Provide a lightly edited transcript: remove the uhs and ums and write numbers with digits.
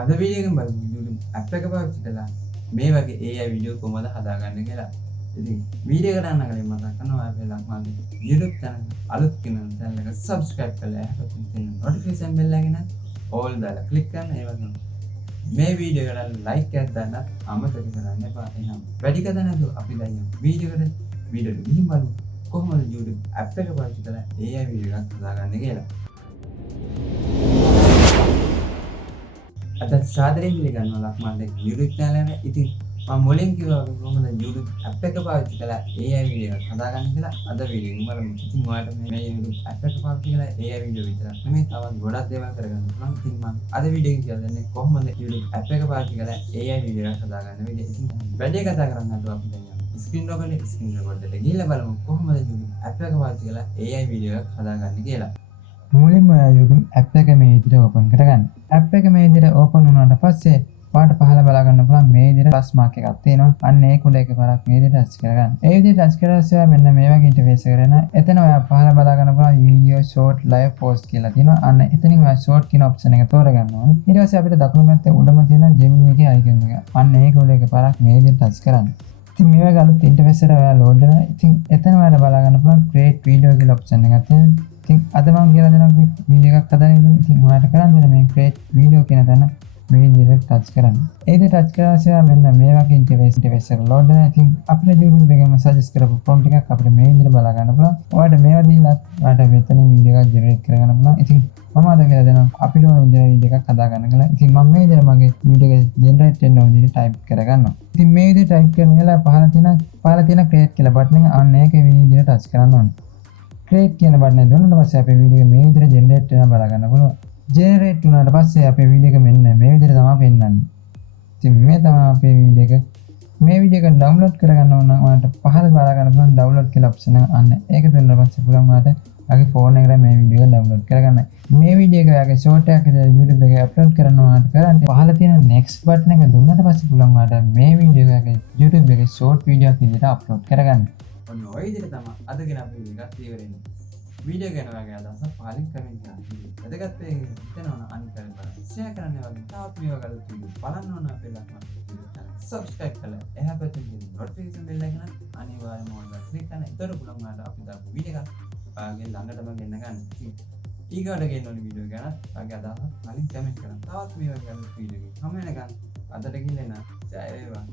අද වීඩියෝ එකෙන් බලමු YouTube app එක පාවිච්චි කරලා මේ වගේ AI වීඩියෝ කොහොමද හදාගන්නේ කියලා. ඉතින් වීඩියෝ එකට යන්න කලින් මතක් කරනවා ඔයාලා ලක්මාගේ YouTube channel අලුත් කෙනෙක් channel එක subscribe කරලා එහාට තියෙන notification bell එක නේ all දාලා click කරන්න. ඒ වගේම මේ වීඩියෝ එකට like එකක් දාන්න අමතක කරන්න එපා. එහෙනම් වැඩි කතා නැතුව අපි දැන් වීඩියෝ එකට ගිහින් බලමු කොහොමද YouTube app එක පාවිච්චි කරලා AI වීඩියෝ එකක් හදාගන්නේ කියලා. අද සාදරයෙන් පිළිගන්නවා ලක්මාගේ YouTube channel එක. ඉතින් මම මුලින් කිව්වා කොහොමද YouTube app එක පාවිච්චි කරලා AI වීඩියෝ එකක් හදාගන්නේ කියලා. අද වීඩියෝ එකෙන් බලමු. ඉතින් ඔයාලට මේ YouTube app එක පාවිච්චි කරලා AI වීඩියෝ විතරක් නෙමෙයි තවත් ගොඩක් දේවල් කරගන්න පුළුවන්. ඉතින් මම අද වීඩියෝ එකෙන් කියලා දෙන්නේ කොහොමද YouTube app එක පාවිච්චි කරලා AI වීඩියෝ එකක් හදාගන්න විදිය. ඉතින් වැඩි කතා කරන්නේ නැතුව අපි දැන් ස්ක්‍රීන් රෙකෝඩර් එකට ගිහිල්ලා බලමු කොහොමද YouTube app එක පාවිච්චි කරලා AI වීඩියෝ එකක් හදාගන්නේ කියලා. මුලින්ම YouTube app එක මේ විදිහට ඕපන් කරගන්න. app එක මේ විදිහට ඕපන් වුණාට පස්සේ පාට පහළ බලා ගන්න පුළුවන් මේ විදිහට ප්ලස් මාක් එකක් තියෙනවා. අන්න ඒක උඩ එකපාරක් මේ විදිහට ටච් කරගන්න. ඒ විදිහට ටච් කරලා පස්සේ මෙන්න මේ වගේ ඉන්ටර්ෆේස් එකකට එනවා. එතන ඔයා පහළ බලා ගන්න පුළුවන් වීඩියෝ ෂෝට් ලයිව් පෝස්ට් කියලා තියෙනවා. අන්න එතනින් ඔයා ෂෝට් කියන ඔප්ෂන් එක තෝරගන්න ඕනේ. ඊට පස්සේ අපිට දකුණු පැත්තේ උඩම තියෙන Gemini එකේ අයිකන් එක. අන්න ඒක උඩ එකපාරක් මේ විදිහට ටච් කරන්න. ඉතින් මේ වගේ අලුත් ඉන්ටර්ෆේස් එකට ඔයා ලෝඩ් වෙනවා. ඉතින් එතන ඔයාලා බලා ගන්න පුළුවන් create video කියලා ඔප්ෂන් එකක් තියෙනවා. ඉතින් අද මම කියලා දෙනවා වීඩියෝ එකක් හදන්න ඉතින් ඔයාලට කරන්න දෙන මේ create video කියන තැන මේ විදිහට ටච් කරන්න. ඒ විදිහට ටච් කරලා ඉතින් මෙන්න මේ වගේ ඉන්ටර්ෆේස් එක ලෝඩ් වෙනවා. ඉතින් අපිට YouTube එකෙන් සජෙස්ට් කරපු prompt එකක් අපිට මේ විදිහට බලා ගන්න පුළුවන්. ඔයාලට මේවා දීලා ඔයාලට මෙතනින් වීඩියෝ එකක් ජෙනරේට් කරගන්න පුළුවන්. ඉතින් මම අද කියලා දෙනවා අපිට ඕන විදිහට වීඩියෝ එකක් හදා ගන්න කියලා. ඉතින් මම මේ විදිහට මගේ වීඩියෝ එක ජෙනරේට් වෙන්න ඕන විදිහට ටයිප් කරගන්නවා. ඉතින් මේ විදිහට ටයිප් කරනකොට පහළ තියෙන create කියලා බටන් එක අන්න ඒක මේ විදිහට ටච් කරන්න ඕනේ. create කියන බටන් එක දුන්නාට පස්සේ අපේ වීඩියෝ එක මේ විදිහට ජෙනරේට් වෙනවා බලා ගන්න පුළුවන්. ජෙනරේට් වුණාට පස්සේ අපේ වීඩියෝ එක මෙන්න මේ විදිහට තමයි පෙන්වන්නේ. ඉතින් මේ තමයි අපේ වීඩියෝ එක. මේ වීඩියෝ එක ඩවුන්ලෝඩ් කරගන්න ඕන නම් ඔයාලට පහළ බලා ගන්න පුළුවන් ඩවුන්ලෝඩ් කියලා ඔප්ෂන් එක. අන්න ඒක දුන්නාට පස්සේ පුළුවන් ඔයාලට ඔයාගේ ෆෝන් එකට මේ වීඩියෝ එක ඩවුන්ලෝඩ් කරගන්න. මේ වීඩියෝ එක ඔයාගේ ෂෝට් එකක් විදිහට YouTube එකේ අප්ලෝඩ් කරනවා ඔයාලට කරන්න. පහළ තියෙන next button එක දුන්නාට පස්සේ පුළුවන් ඔයාලට මේ වීඩියෝ එක YouTube එකේ ෂෝට් වීඩියෝ එකක් විදිහට අප්ලෝඩ් කරගන්න. ඔන්න ඔය විදිහට තමයි අද ගෙන අපි වීඩියෝ එකක් ඉවරෙන්නේ. වීඩියෝ ගැන ඔයාගේ අදහස පහලින් කමෙන්ට් කරන්න. වැදගත් වේ හිතනවා අනිත් අය බලන්න. ෂෙයා කරන්න වගේ තාත් මේ වගේ අලුත් වීඩියෝ බලන්න ඕන අපේ ලක්මාගේ subscribe කරලා එහා පැත්තේ තියෙන notification bell එක නම් අනිවාර්යයෙන්ම ඔයාලා ක්ලික් කරන්න. ඒතර පුළුවන් ඔයාලට අපි දාපු වීඩියෝ එකක් ඔයාගේ ළඟටම ගෙන්න ගන්න. ඉතින් ඊගාට ගෙන්න ඕන වීඩියෝ ගැන ඔයාගේ අදහස පහලින් කමෙන්ට් කරන්න. තාත් මේ වගේ අලුත් වීඩියෝ එකක් හැම වෙනකන් අදට ගිහින් එන්න ජය වේවා.